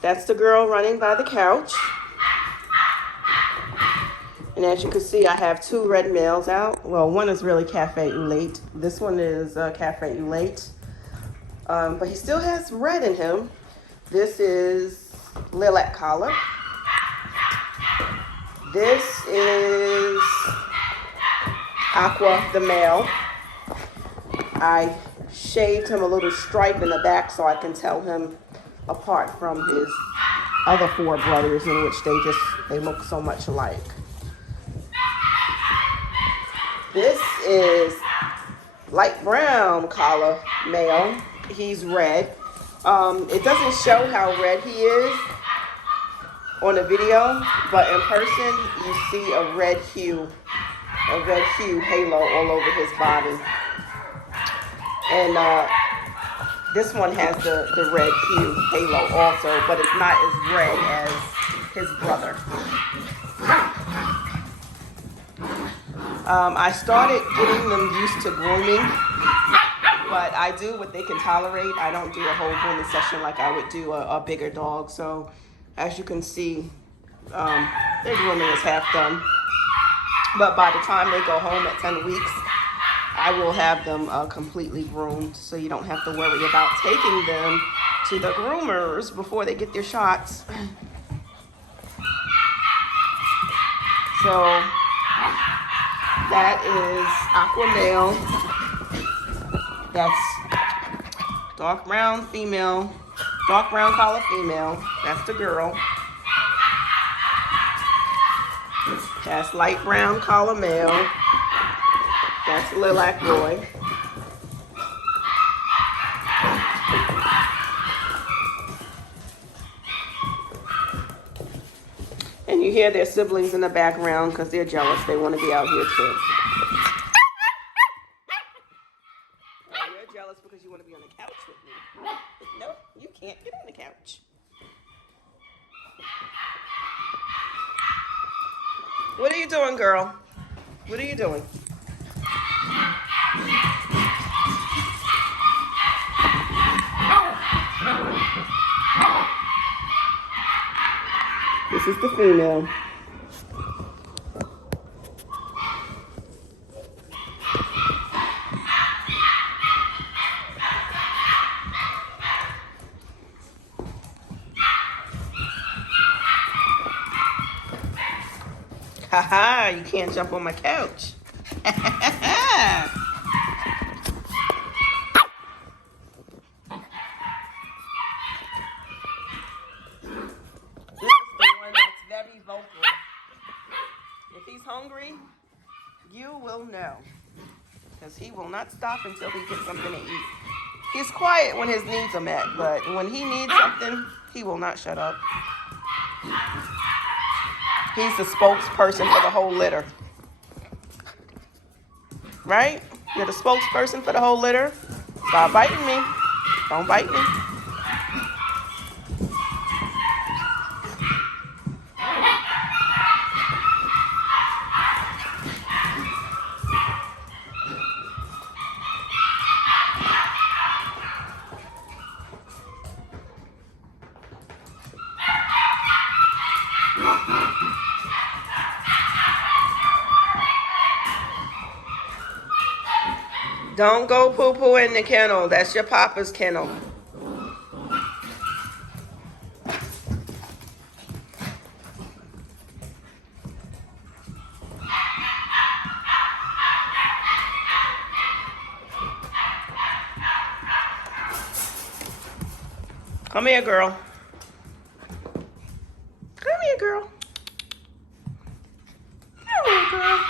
That's the girl running by the couch. And as you can see, I have 2 red males out. Well, one is really Cafe Au Lait. This one is Cafe Au Lait. But he still has red in him. This is Lilac Collar. This is Aqua, the male. I shaved him a little stripe in the back so I can tell him apart from his other 4 brothers, in which they look so much alike. This is light brown collar male. He's red. It doesn't show how red he is on the video, but in person you see a red hue halo all over his body. And this one has the red hue halo also, but it's not as red as his brother. I started getting them used to grooming, but I do what they can tolerate. I don't do a whole grooming session like I would do a bigger dog. So as you can see, their grooming is half done. But by the time they go home at 10 weeks, I will have them completely groomed, so you don't have to worry about taking them to the groomers before they get their shots. So that is Aqua male. That's dark brown female, dark brown collar female. That's the girl. That's light brown collar male. That's Lilac boy. And you hear their siblings in the background because they're jealous. They want to be out here too. Oh, you're jealous because you want to be on the couch with me. No, you can't get on the couch. What are you doing, girl? What are you doing? This is the female. Haha, you can't jump on my couch. This is the one that's very vocal. If he's hungry, you will know. Because he will not stop until he gets something to eat. He's quiet when his needs are met, but when he needs something, he will not shut up. He's the spokesperson for the whole litter. Right? You're the spokesperson for the whole litter. Stop biting me. Don't bite me. Don't go poo-poo in the kennel. That's your papa's kennel. Come here, girl. Come here, girl. Come here, girl.